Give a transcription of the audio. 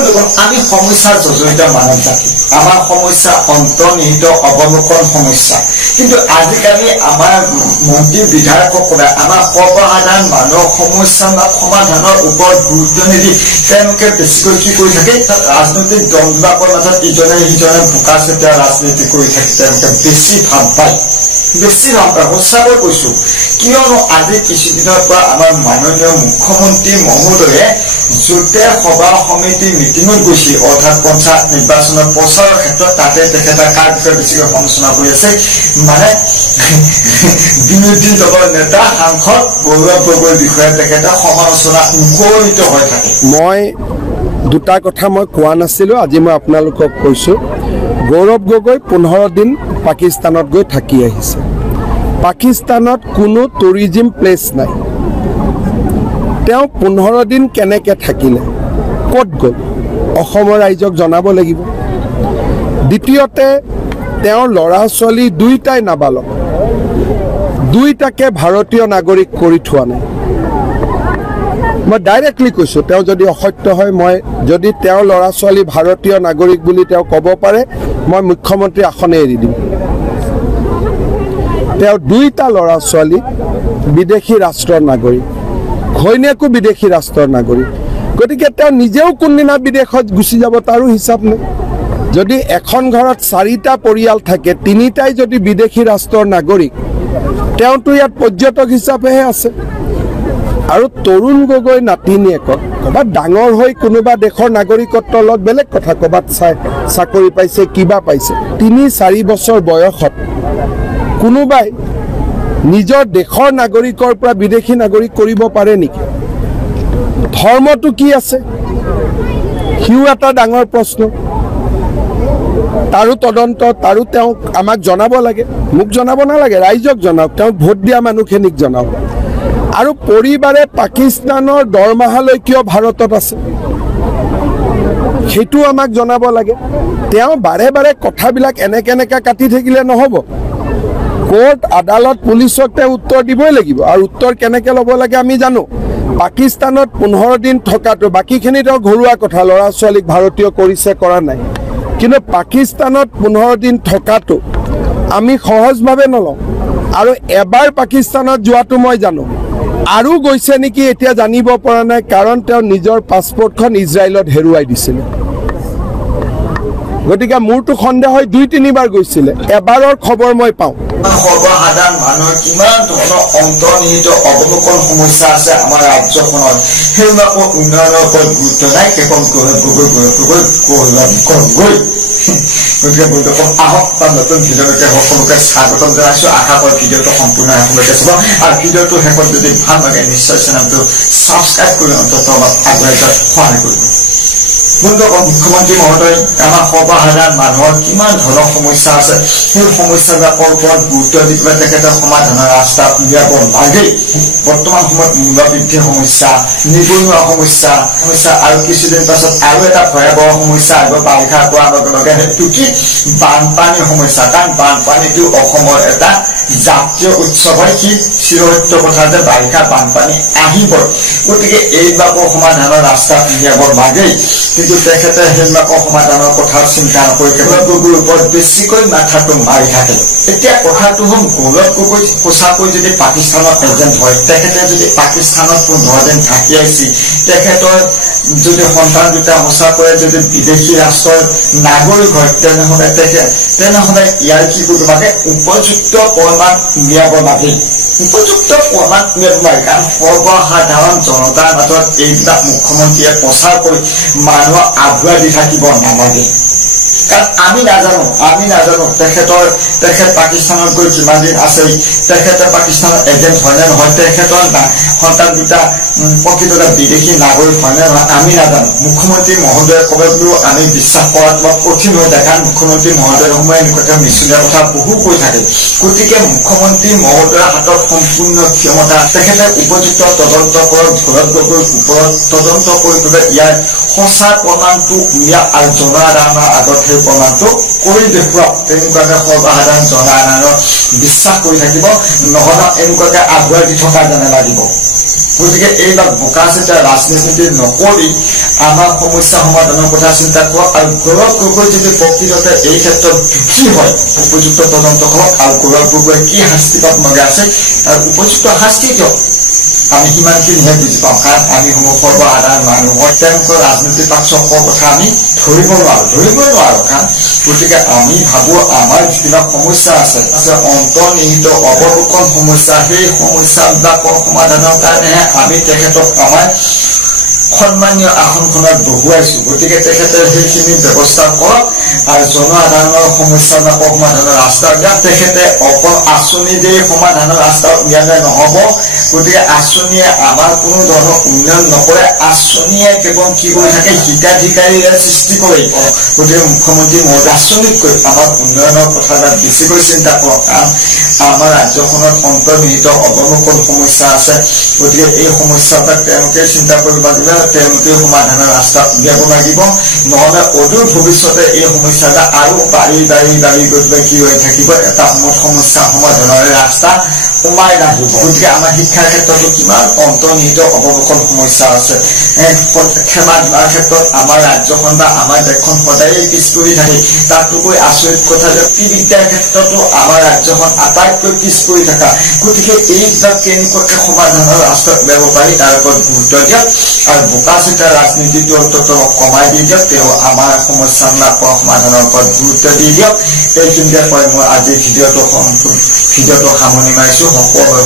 বন্ধুগণ আমি সমস্যাৰ জড়িত মানৱ জাতি আমাৰ সমস্যা অন্তৰ্নিহিত অৱলোকন সমস্যা কিন্তু আজিকালি আমাৰ মন্ত্ৰী বিধায়কসকলে আমাৰ সৰ্বসাধাৰণ মানুহৰ সমস্যা বা সমাধানৰ ওপৰত গুৰুত্ব নিদি তেওঁলোকে বেছিকৈ কি কৰি থাকে ৰাজনৈতিক দলবিলাকৰ মাজত ইজনে সিজনে বোকা চেতিয়া ৰাজনীতি কৰি থাকে তেওঁলোকে বেছি ভাল পায় সঁচাকৈ কৈছো কিয়নো আজি কিছুদিনৰ পৰা আমাৰ মাননীয় মুখ্যমন্ত্ৰী মহোদয়ে যতে সভা সমিতি মিটিঙত গৈছে অৰ্থাৎ পঞ্চায়ত নিৰ্বাচনৰ প্ৰচাৰৰ ক্ষেত্ৰত তাতে তেখেতে কাৰ বিষয়ে বেছিকৈ সমালোচনা কৰি আছে মানে বিৰোধী দলৰ নেতা সাংসদ গৌৰৱ গগৈৰ বিষয়ে তেখেতে সমালোচনা মুখৰিত হৈ থাকে মই দুটা কথা মই কোৱা নাছিলো আজি মই আপোনালোকক কৈছো গৌৰৱ গগৈ 15 দিন পাকিস্তানত গৈ থাকি আহিছে পাকিস্তানত কোনো টুৰিজম প্লেস নাই তেওঁ 15 দিন কেনেকৈ থাকিলে ক'ত গ'ল অসমৰ ৰাইজক জনাব লাগিব দ্বিতীয়তে তেওঁৰ ল'ৰা ছোৱালী দুইটাই নাবালক দুইটাকে ভাৰতীয় নাগৰিক কৰি থোৱা নাই মই ডাইৰেক্টলি কৈছো তেওঁ যদি অসত্য হয় মই যদি তেওঁ ল'ৰা ছোৱালী ভাৰতীয় নাগৰিক বুলি তেওঁ ক'ব পাৰে মই মুখ্যমন্ত্ৰী আসনে এৰি দিম তেওঁ দুইটা ল'ৰা ছোৱালী বিদেশী ৰাষ্ট্ৰৰ নাগৰিক ঘৈণীয়েকো বিদেশী ৰাষ্ট্ৰৰ নাগৰিক গতিকে তেওঁ নিজেও কোনদিনা বিদেশত গুচি যাব তাৰো হিচাপ নাই যদি এখন ঘৰত 4টা পৰিয়াল থাকে 3টাই যদি বিদেশী ৰাষ্ট্ৰৰ নাগৰিক তেওঁটো ইয়াত পৰ্যটক হিচাপেহে আছে আৰু তৰুণ গগৈ নাতিনীয়েকক কবাত ডাঙৰ হৈ কোনোবা দেশৰ নাগৰিকত্ব লগত বেলেগ কথা কবাত চাকৰি পাইছে কিবা পাইছে 3-4 বছৰ বয়সত কোনোবাই নিজৰ দেশৰ নাগৰিকৰ পৰা বিদেশী নাগৰিক কৰিব পাৰে নেকি ধৰ্মটো কি আছে হিউ এটা ডাঙৰ প্ৰশ্ন তাৰো তদন্ত তাৰো তেওঁ আমাক জনাব লাগে মোক জনাব নালাগে ৰাইজক জনাওক তেওঁ ভোট দিয়া মানুহখিনিক জনাওক আৰু পৰিবাৰে পাকিস্তানৰ দৰমহালৈ কিয় ভাৰতত আছে সেইটো আমাক জনাব লাগে তেওঁ বাৰে বাৰে কথাবিলাক এনেকা কাটি থাকিলে নহব কোৰ্ট আদালত পুলিচক তেওঁ উত্তৰ দিবই লাগিব আৰু উত্তৰ কেনেকৈ ল'ব লাগে আমি জানো পাকিস্তানত 15 দিন থকাটো বাকিখিনি তেওঁ ঘৰুৱা কথা ল'ৰা ছোৱালীক ভাৰতীয় কৰিছে কৰা নাই কিন্তু পাকিস্তানত 15 দিন থকাটো আমি সহজভাৱে নলওঁ আৰু এবাৰ পাকিস্তানত যোৱাটো মই জানো আৰু গৈছে নেকি এতিয়া জানিব পৰা নাই কাৰণ তেওঁ নিজৰ পাছপৰ্টখন ইজৰাইলত হেৰুৱাই দিছিল গতিকে মোৰটো সন্দেহ হয় 2-3 বাৰ গৈছিল এবাৰৰ খবৰ মই পাওঁ সৰ্বসাধাৰণ মানুহৰ কিমান ধৰণৰ অন্তৰ্নিহিত অৱলোকন সমস্যা আছে আমাৰ ৰাজ্যখনত সেইবিলাকৰ উন্নয়নৰ ওপৰত গুৰুত্ব নাই কেৱল গৈ গতিকে বন্ধুসকল আহক বা নতুন ভিডিঅ'লৈকে সকলোকে স্বাগতম জনাইছো আশা কৰোঁ ভিডিঅ'টো সম্পূৰ্ণ শেষলৈকে চাব আৰু ভিডিঅ'টো শেষত যদি ভাল লাগে নিশ্চয় চেনেলটো ছাবস্ক্ৰাইব কৰি অন্ততঃ আগুৱাই যোৱাত সহায় কৰিব বন্ধুসকল মুখ্যমন্ত্ৰী মহোদয় আমাৰ সৰ্বসাধাৰণ মানুহৰ কিমান ধৰণৰ সমস্যা আছে সেই সমস্যাবিলাকৰ ওপৰত গুৰুত্ব দি পেলাই তেখেতে সমাধানৰ ৰাস্তা উলিয়াব লাগে বৰ্তমান সময়ত মূল্যবৃদ্ধিৰ সমস্যা নিবনুৱা সমস্যা আৰু কিছুদিন পাছত আৰু এটা ভয়াৱহ সমস্যা আহিব বাৰিষা পোৱাৰ লগে লগে সেইটো কি বানপানীৰ সমস্যা কাৰণ বানপানীটো অসমৰ এটা জাতীয় উৎসৱ হয় কি চিৰসত্য কথা যে বাৰিষা বানপানী আহিব গতিকে এইবিলাকৰ সমাধানৰ ৰাস্তা উলিয়াব লাগে কিন্তু তেখেতে সেইবিলাকৰ সমাধানৰ কথা চিন্তা নকৰি কেৱল গগৈৰ ওপৰত বেছিকৈ মাথাটো মাৰি থাকে এতিয়া কথাটো হ'ল গৌৰৱ গগৈ সঁচাকৈ যদি পাকিস্তানৰ এজেণ্ট হয় তেখেতে যদি পাকিস্তানত 15 দিন থাকি আহিছে তেখেতৰ যদি সন্তান দুটা সঁচাকৈ যদি বিদেশী ৰাষ্ট্ৰৰ নাগৰিক হয় তেনেহ'লে ইয়াৰ কি কৰিব লাগে উপযুক্ত প্ৰমাণ উলিয়াব লাগে উপযুক্ত প্ৰমাণ উলিয়াব লাগে কাৰণ সৰ্বসাধাৰণ জনতাৰ মাজত এইবিলাক মুখ্যমন্ত্ৰীয়ে প্ৰচাৰ কৰি মানুহক আগুৱাই দি থাকিব নালাগে কাৰণ আমি নাজানো তেখেত পাকিস্তানত গৈ কিমান দিন আছে তেখেতে পাকিস্তানৰ এজেণ্ট হয় নে নহয় তেখেতৰ সন্তান দুটা প্ৰকৃততে বিদেশী নাগৰিক হয় নে নহয় আমি নাজানো মুখ্যমন্ত্ৰী মহোদয়ে ক'লে বুলিও আমি বিশ্বাস কৰাটো কঠিন হৈ যায় কাৰণ মুখ্যমন্ত্ৰী মহোদয়ৰ সময় এনেকুৱা মিছলীয়া কথা বহু কৈ থাকে গতিকে মুখ্যমন্ত্ৰী মহোদয়ৰ হাতত সম্পূৰ্ণ ক্ষমতা তেখেতে উপযুক্ত তদন্ত কৰক গৌৰৱ গগৈৰ ওপৰত তদন্ত কৰি পেলাই ইয়াৰ সঁচা প্ৰমাণটো উলিয়াওক আৰু জনসাধাৰণৰ আগত সেই প্ৰমাণটো কৰি দেখুৱাওক তেনেকুৱাকে সৰ্বসাধাৰণ জনসাধাৰণৰ বিশ্বাস কৰি থাকিব নহ'লে এনেকুৱাকে আগুৱাই দি থকা যেনে লাগিব গতিকে এইবিলাক বোকা চিটা ৰাজনীতি নকৰি আমাৰ সমস্যা সমাধানৰ কথা চিন্তা কৰক আৰু গৌৰৱ গগৈ যদি প্ৰকৃততে এই ক্ষেত্ৰত দুখী হয় উপযুক্ত তদন্ত কৰক আৰু গৌৰৱ গগৈ কি শাস্তি পাব লগা আছে তাৰ উপযুক্ত শাস্তি দিয়ক আমি সিমানখিনিহে বুজি পাওঁ কাৰণ আমি সৰ্বসাধাৰণ মানুহৰ তেওঁলোকৰ ৰাজনীতি পাক্ষকৰ কথা আমি ধৰিব নোৱাৰো কাৰণ গতিকে আমি ভাবো আমাৰ যিবিলাক সমস্যা আছে অন্তৰ্নিহিত অৱলোকন সমস্যা সেই সমস্যাবিলাকৰ সমাধানৰ কাৰণেহে আমি তেখেতক আমাৰ সন্মানীয় আসনখনত বহুৱাইছো গতিকে তেখেতে সেইখিনি ব্যৱস্থা কৰক আৰু জনসাধাৰণৰ সমস্যাবিলাকৰ সমাধানৰ ৰাস্তা উলিয়াওক তেখেতে অকল আঁচনি দিয়ে সমাধানৰ ৰাস্তা উলিয়ালে নহ'ব গতিকে আঁচনিয়ে আমাৰ কোনো ধৰণৰ উন্নয়ন নকৰে আঁচনিয়ে কেৱল কি কৰি থাকে হিতাধিকাৰীৰে সৃষ্টি কৰি গতিকে মুখ্যমন্ত্ৰী মহোদয় আঁচনিতকৈ আমাৰ উন্নয়নৰ কথাবিলাক বেছিকৈ চিন্তা কৰক কাৰণ আমাৰ ৰাজ্যখনত অন্তৰ্নিহিত অৱলোকন সমস্যা আছে গতিকে এই সমস্যাবিলাক তেওঁলোকে চিন্তা কৰিব লাগিব তেওঁলোকে সমাধানৰ ৰাস্তা উলিয়াব লাগিব নহ'লে অদূৰ ভৱিষ্যতে এই সমস্যাবিলাক আৰু বাঢ়ি গৈ কি হৈ থাকিব এটা সময়ত সমস্যা সমাধানৰ ৰাস্তা সোমাই নাহিব গতিকে আমাৰ শিক্ষাৰ ক্ষেত্ৰতো কিমান অন্তৰ্নিহিত অৱলোকন সমস্যা আছে ক্ষমা দিয়াৰ ক্ষেত্ৰত আমাৰ ৰাজ্যখন বা আমাৰ দেশখন সদায়েই পিছ পৰি থাকে তাতোকৈ আচৰিত কথা যে বিদ্যাৰ ক্ষেত্ৰতো আমাৰ ৰাজ্যখন আটাইতকৈ পিছ পৰি থকা গতিকে এইবিলাক কেনেকুৱাকৈ সমাধানৰ ৰাস্তা উলিয়াব পাৰি তাৰ ওপৰত গুৰুত্ব দিয়ক আৰু বোকা চিটা ৰাজনীতিটো অন্ততঃ কমাই দি দিয়ক তেওঁ আমাৰ সমস্যাবিলাকৰ সমাধানৰ ওপৰত গুৰুত্ব দি দিয়ক এইখিনিতে কৈ মই আজি ভিডিঅ'টো সামৰণি মাৰিছো সকলোৱে